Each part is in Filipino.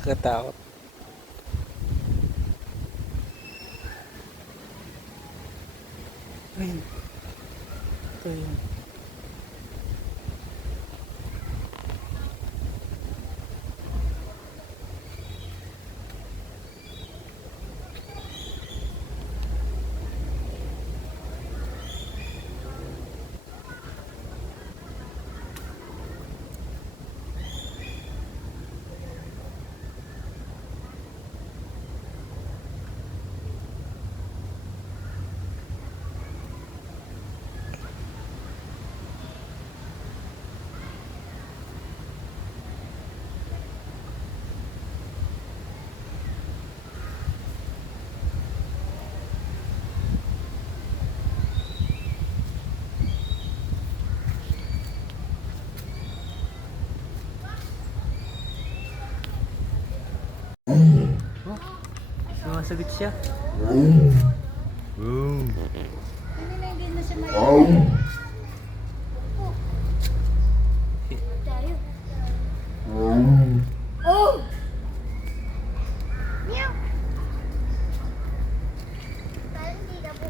Kakatakot. Ayun. Ito yun. Oh, sumasagot siya. Boom. Hindi na siya maliit. Tayo. Oh! Meow! Parang hindi na po.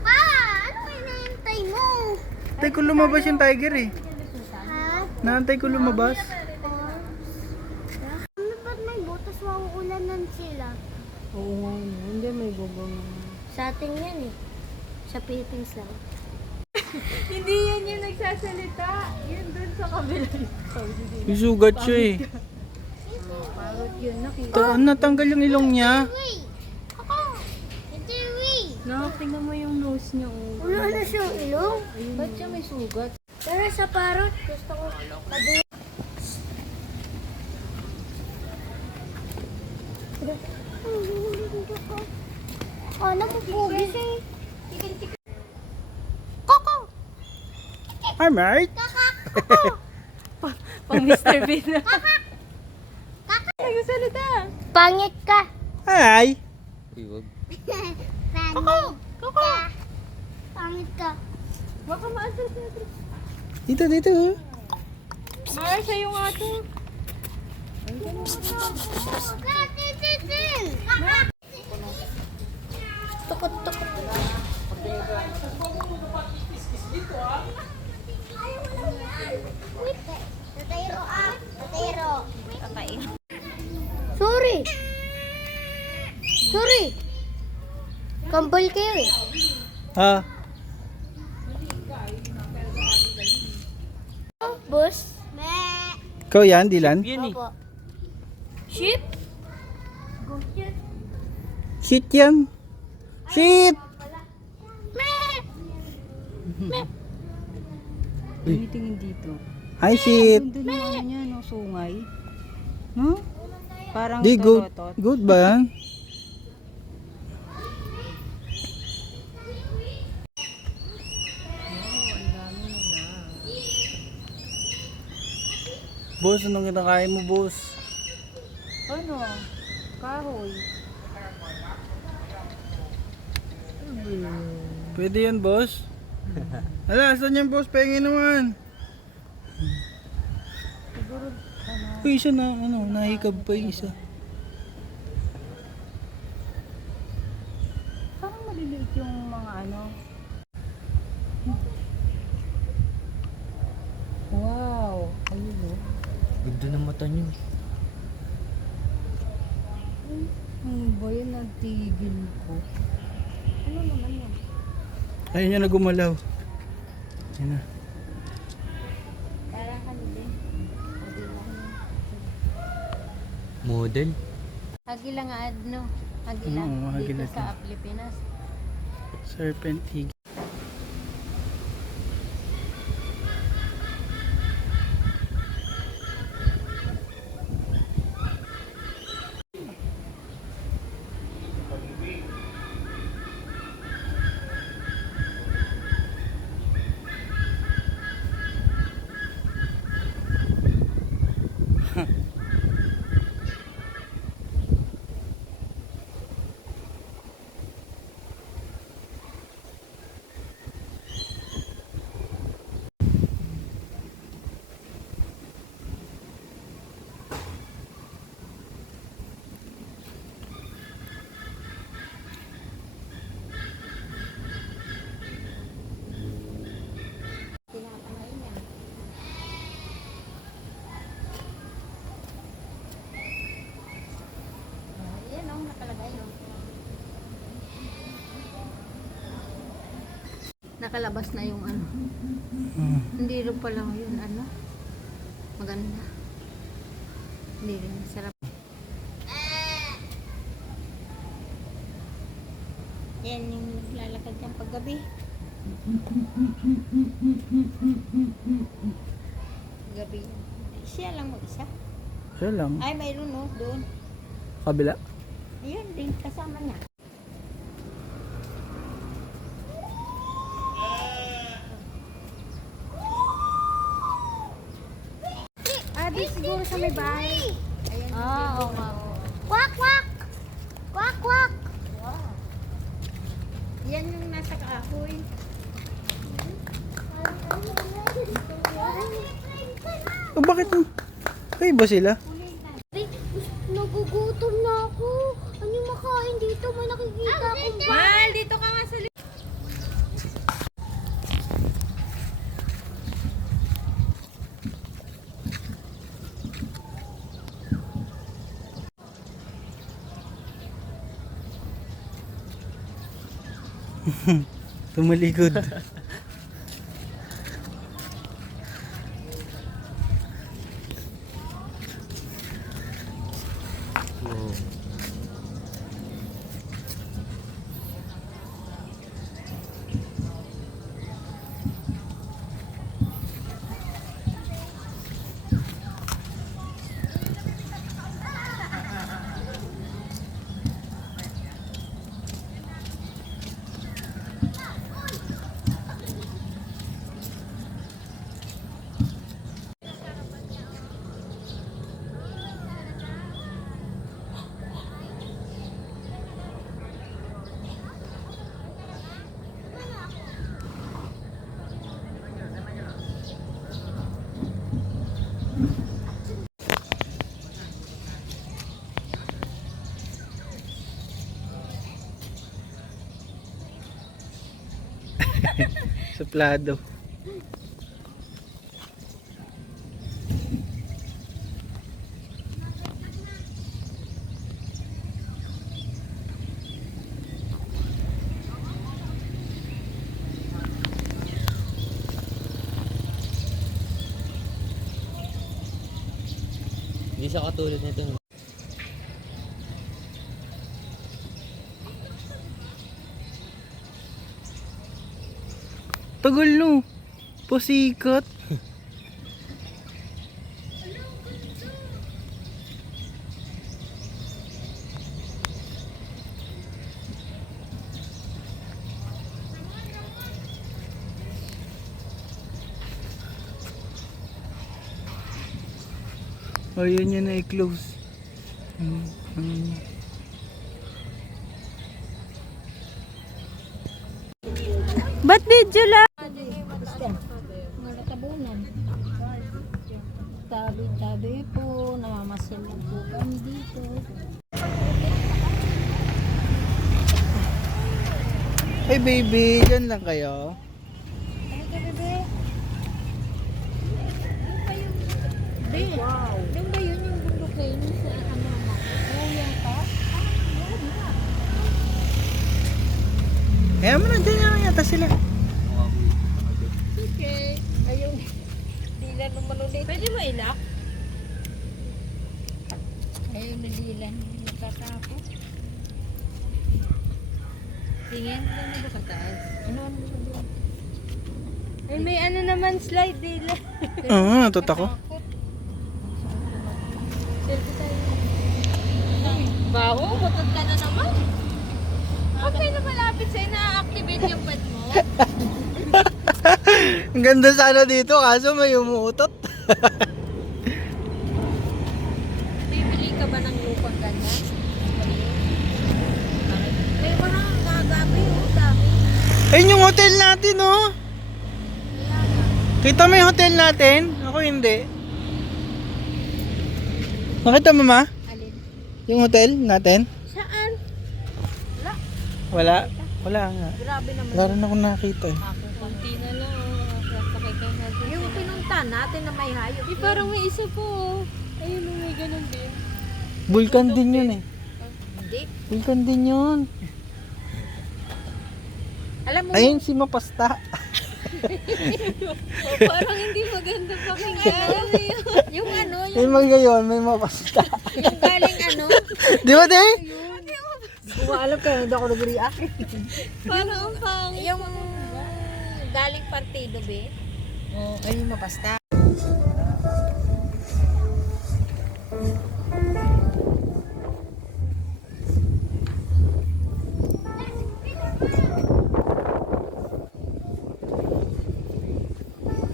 Pa! Ano hinihintay mo? Antay ko lumabas yung tiger eh. Ha? Naantay ko lumabas. Ano ba't may butas mauulanan sila? Oo nga, hindi may bubong naman. Sa atin yan eh. Sa Philippines lang. Hindi yan yung nagsasalita. Yun dun sa kabila. Yung sugat siya eh. Parot yun, nakita. Natanggal yung ilong niya. Wait! Ako! Ito yung wait! No, tingnan mo yung nose niya. Oh. Wala na siyang ilong. Ba't siya may sugat? Pero sa parot, gusto ko sabihin. Ano mo pogi siya eh? Koko! Hi mate. Pang Mr. Bean na. Nagsasalita. Pangit ka! Hi. Iwag. Koko! Koko! Pangit ka. Baka maasal siya. Dito, dito. Mara siya yung ato. Tukot, tukot. Wait. Tatayro ah. Tatayro. Sorry. Sorry. Kambal kayo eh. Ah, Boss? ikaw yan, Dylan? Opo. Sheep? Goat. Shit yan. Shit! Tumitingin dito. Hi, shit. Doon yung ano niya, no, sungay. No? Parang Di, good. torotot. Good ba yan? Boss, anong kinakain mo, boss? Ano? Kahoy. Pwede yan, boss? Hala, saan yan, boss? Pengin naman. Siguro, ano? Uy, isa na, nahikab pa yung isa. Parang maliliit yung mga ano. Wow. Ayun o. Ganda ng mata niyo. Ano ba yun? Natigil ko. Ano naman yun? Ayun niya na gumalaw. Yan na. Parang kanili. Model? Agila nga adno. Agila. Oo, agila Dito sa Pilipinas. Serpent eagle. Nakalabas na yung ano. Hindi rin pala yun ano. Maganda. Hindi rin masarap. Yan yung naglalakad niyang paggabi. Gabi. Siya lang mag-isa. Siya lang. Ay, mayroon no, doon. Kabila. Ayun din, kasama niya. Abi, siguro sa may bahay. Ayan. Oo nga. Kwak, kwak! Kwak, kwak! Yan yung nasa kahoy. Oh, bakit? Kayo ba sila? Nagugutom na ako. Ano yung makain dito? May nakikita akong Mal, dito ka nga sa Tumalikod. Suplado. Hindi siya katulad nito. Tagal no. Pasikat. Oh, yun yun na i-close. Ba't video lang? Mga tabunan. Tabi-tabi po, namamasyal po kami dito. Hey baby, dyan lang kayo. Wow. Yung ba yun yung bundok kayo sa ano mo? Oo, yung pa? Eh, mo na dyan lang yata sila. Okay. Ayun. Dilan naman ulit. Pwede mo ilak? Ayun na dilan. Nakakapo. Tingin. Ano ba kataas? Ano ba? Ay, may ano naman slide dilan. Oo, natot ako. Selfie tayo. Baho, butot ka na naman. Okay na malapit sa'yo na-activate yung pad mo. Ang ganda sana dito, kaso may umuutot. Bibili ka ba ng lupang ganyan? May mga gagabi o dami. Ayun yung hotel natin, oh. Kita mo yung hotel natin? Ako hindi. Nakita mo, ma? Alin? Yung hotel natin? Saan? Wala. Wala. Wala nga. Grabe naman. Wala rin ako nakita eh. Ako, konti na lang. Sakay natin. Yung pinunta natin na may hayop. Eh, parang may isa po. Ayun, may ganun din. Vulkan din yun eh. Hindi. Vulkan din yun. Alam mo, Ayun si Mapasta. Parang hindi maganda pakinggan. yung ano, May magayon, may Mapasta. yung galing ano, Di ba, te? Hindi ko alam kaya hindi ako nag-react. Parang ang pangit. yung galing partido, be. Oo, ayun mapasta.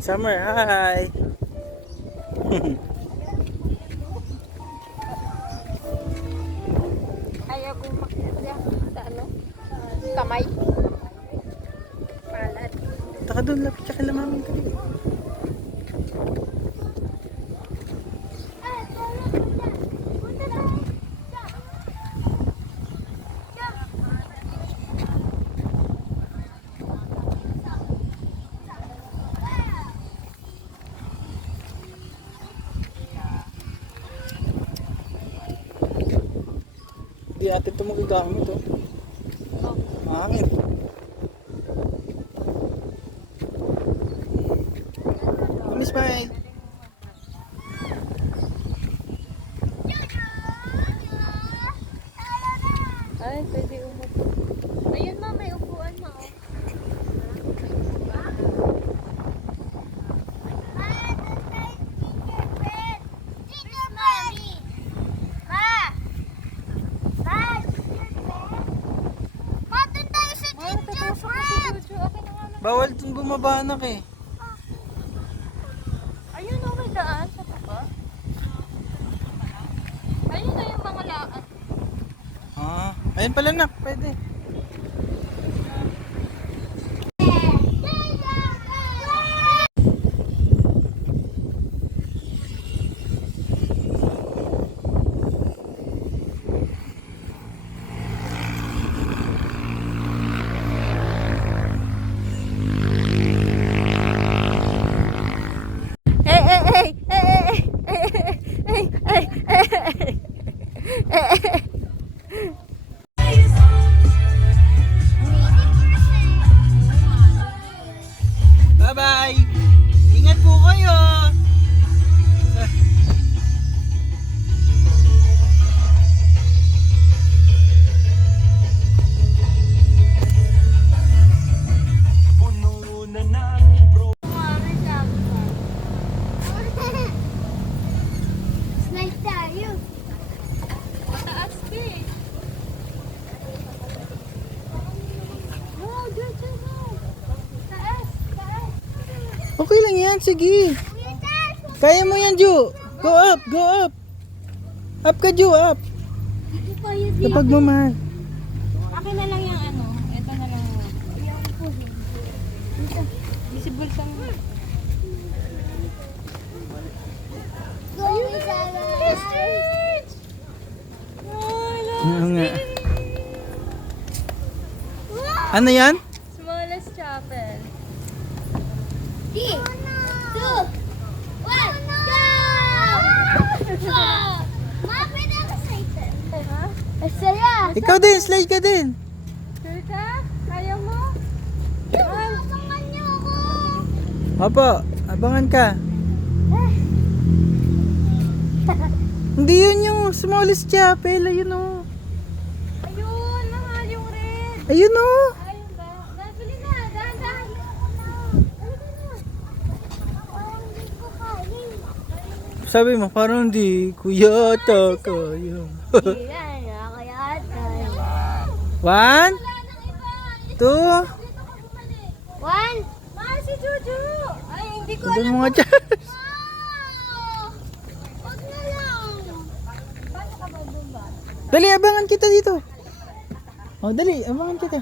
Summer, hi! Ayaw kong makita sa ano, kamay. Palat. Taka doon, lapit ka kila mami. Di ate ito magagamit, oh. Hangin. Miss May. Ay, pwede umupo. Ayun ma, may upuan ma. Oh. Bawal dun bumaba anak eh. Ayun oh, may daan sa baba. Ayun na yung mga laan. Ah, ayun pala nak, pwede. Bye-bye! Ingat po kayo! Slide tayo. Mataas ka eh. Wow, dito mo. Taas, taas. Okay lang yan, sige. Kuya, taas. Kaya mo yan, Ju. Go up, go up. Up ka, Ju, up. Dito tayo dito. Kapag mamahal. Akin na lang yung ano, ito na lang. Visible sa mga. Go, Stretch! Oo nga. Ano yan? Smallest chapel. 3, 2, 1, go! Mapit ako sa ito. Ha? Saya! Ikaw din, slide ka din. Sure ka? Kaya mo? Abangan niyo ako! Opo, abangan ka. Hindi yun yung smallest chapel. Ayun o. Ayun, mahal yung red. Ayun o. Ayun ba? Bili na, dahan-dahan. Parang hindi ko kain. Sabi mo, parang di kuya ta kaya. Yan, kaya tayo. 1, Wala nang iba. 2, Dito ko bumalik. 1. Mahal si Juju. Ay, hindi ko Doon alam. mga dyan. Wow! Wag na lang. Paano ka ba bumba? Dali, abangan kita dito. Oh, dali, abangan kita.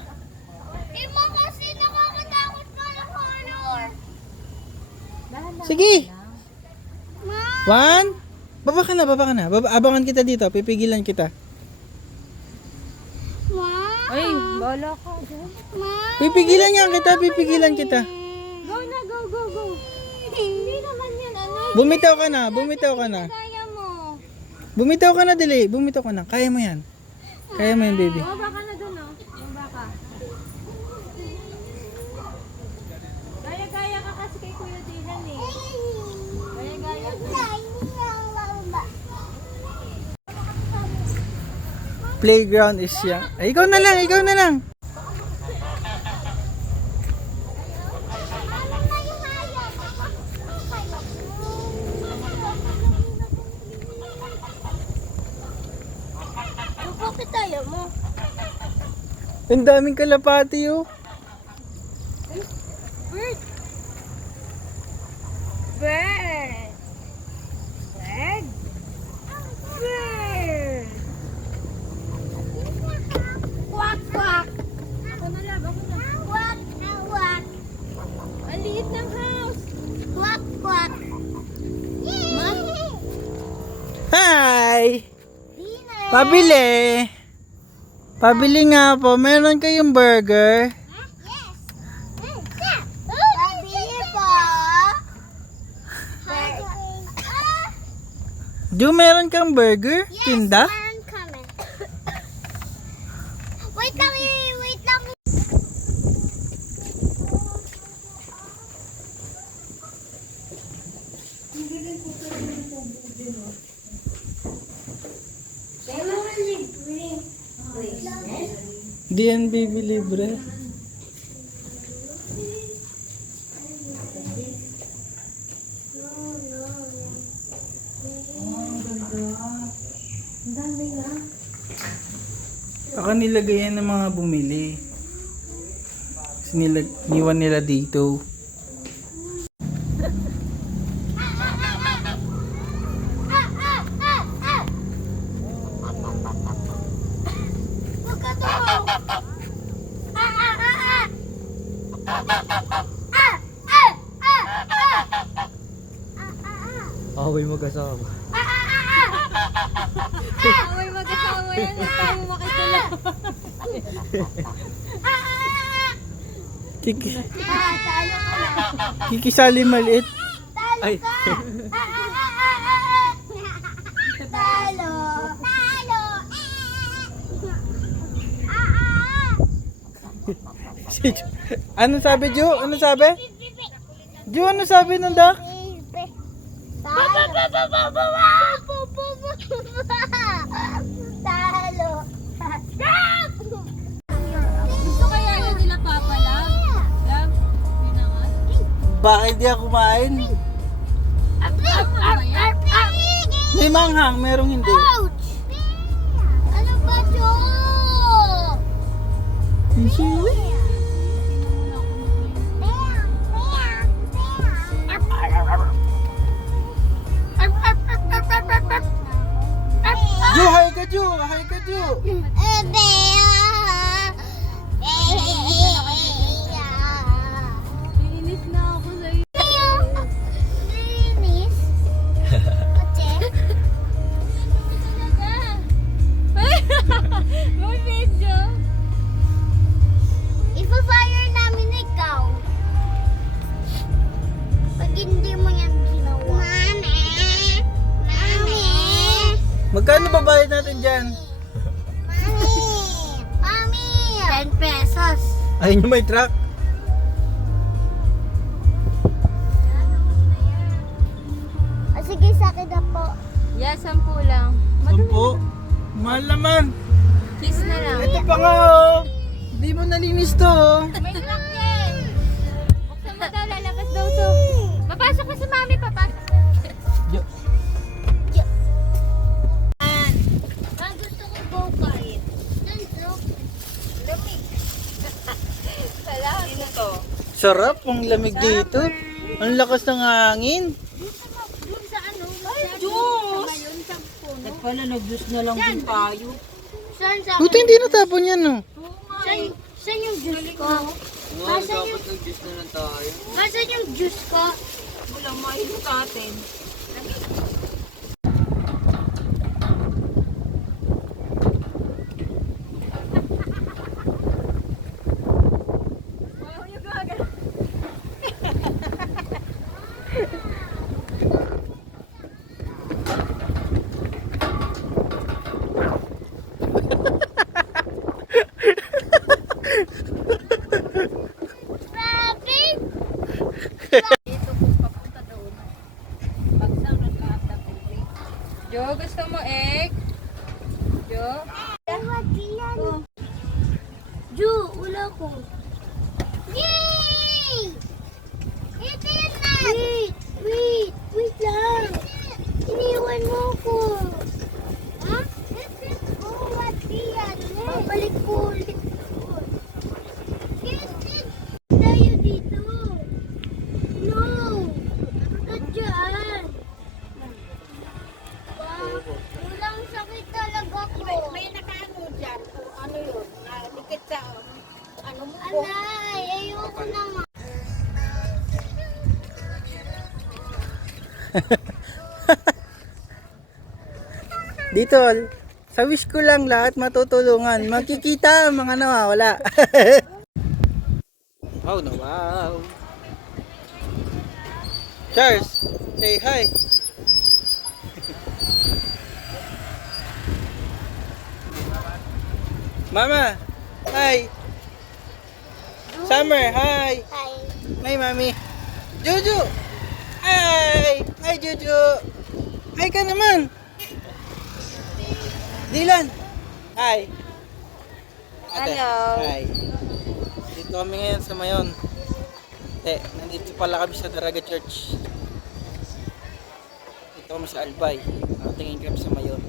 Iba kasi nakakatakot ka ng color. Sige. Ma! 1, baba ka na, baba ka na. Abangan kita dito, pipigilan kita. Ma! Ay, bala ka. Ma! Pipigilan nga kita, pipigilan kita. Go na, go, go, go. Hindi naman yan, ano? Bumitaw ka na, bumitaw ka na. Kaya mo. Bumitaw ka na, dali. Bumitaw ka na. Kaya mo yan. Kaya mo yan, baby. Baba ka na dun, oh. Baba ka. Playground is young. Ay, ikaw na lang, ikaw na lang. Bakit tayo mo? Ang daming kalapati oh. Bird. Bird. Bird. Bird. Quack, quack. Ako na lang, ako na. Quack, quack. Ang liit ng house. Quack, quack. Hi! Dinner. Pabili! Pabili nga po. Meron kayong burger? Yes. Pabili po. Ju, meron kang burger? Yes, Tinda? I'm coming. Wait lang, wait lang. DNB libre. Baka nilagay yan ng mga bumili. Kasi niwan nila dito. Huwag ka tumaw. Away mag-asawa. Away mag-asawa yan. Hindi tayo makikila. Kiki, Talo ka. kikisali maliit. Talo ka. Talo. Talo. Si Ju. Ano sabi, Ju? Ano sabi? Ju, ano sabi ng duck? Talo. Gusto kaya yun nila Papa Love? Love? Yun na nga. Bakit di ako kumain? May manghang, merong hindi. Ouch! Ano ba, Joe? Ju, hi ka, Ju! Hi ka, Ju! Inis na ako sa'yo. Linis? Kotse? May video. Ipa-fire namin ikaw. Pag hindi mo yan ginawa. Mami! Mami! Magkano babayad natin dyan? Mami! Mami! 10 pesos. Ayun yung may truck. Sige, sa akin na po. Yeah, 10 lang. Sampo. Mahal naman. Kiss na lang. Ito pa nga oh. Hindi mo nalinis to oh. May crack yan. Buksan mo daw, lalabas daw to. Papasok ka si mami, papasok. Ju. Ang gusto ko go-kart. Yan, bro. Lamig. Salamat. Sino to? Sarap, ang lamig dito. Ang lakas ng hangin. Dun sa ano? Ay, Diyos! Ngayon, sa puno. At pala, nag-juice na lang din tayo. Saan sa Buti hindi natapon yan oh. Saan yung juice ko? Nasaan yung nag-juice na lang tayo. Nasaan yung juice ko? Wala, mailot atin. Rabbit! Dito kung papunta doon. Pagsang ng Dito, sa wish ko lang lahat matutulungan. Makikita ang mga nawawala. Wow na wow. Charles, say hi. Mama, hi. Summer, hi. Hi. Hi, Mami. Juju. Hi. Hi, Juju. Hi ka naman. Dylan. Hi. Ate. Hello. Hi. Dito kami ngayon sa Mayon. Nandito pala kami sa Daraga Church. Dito kami sa Albay. Tingin kami sa Mayon.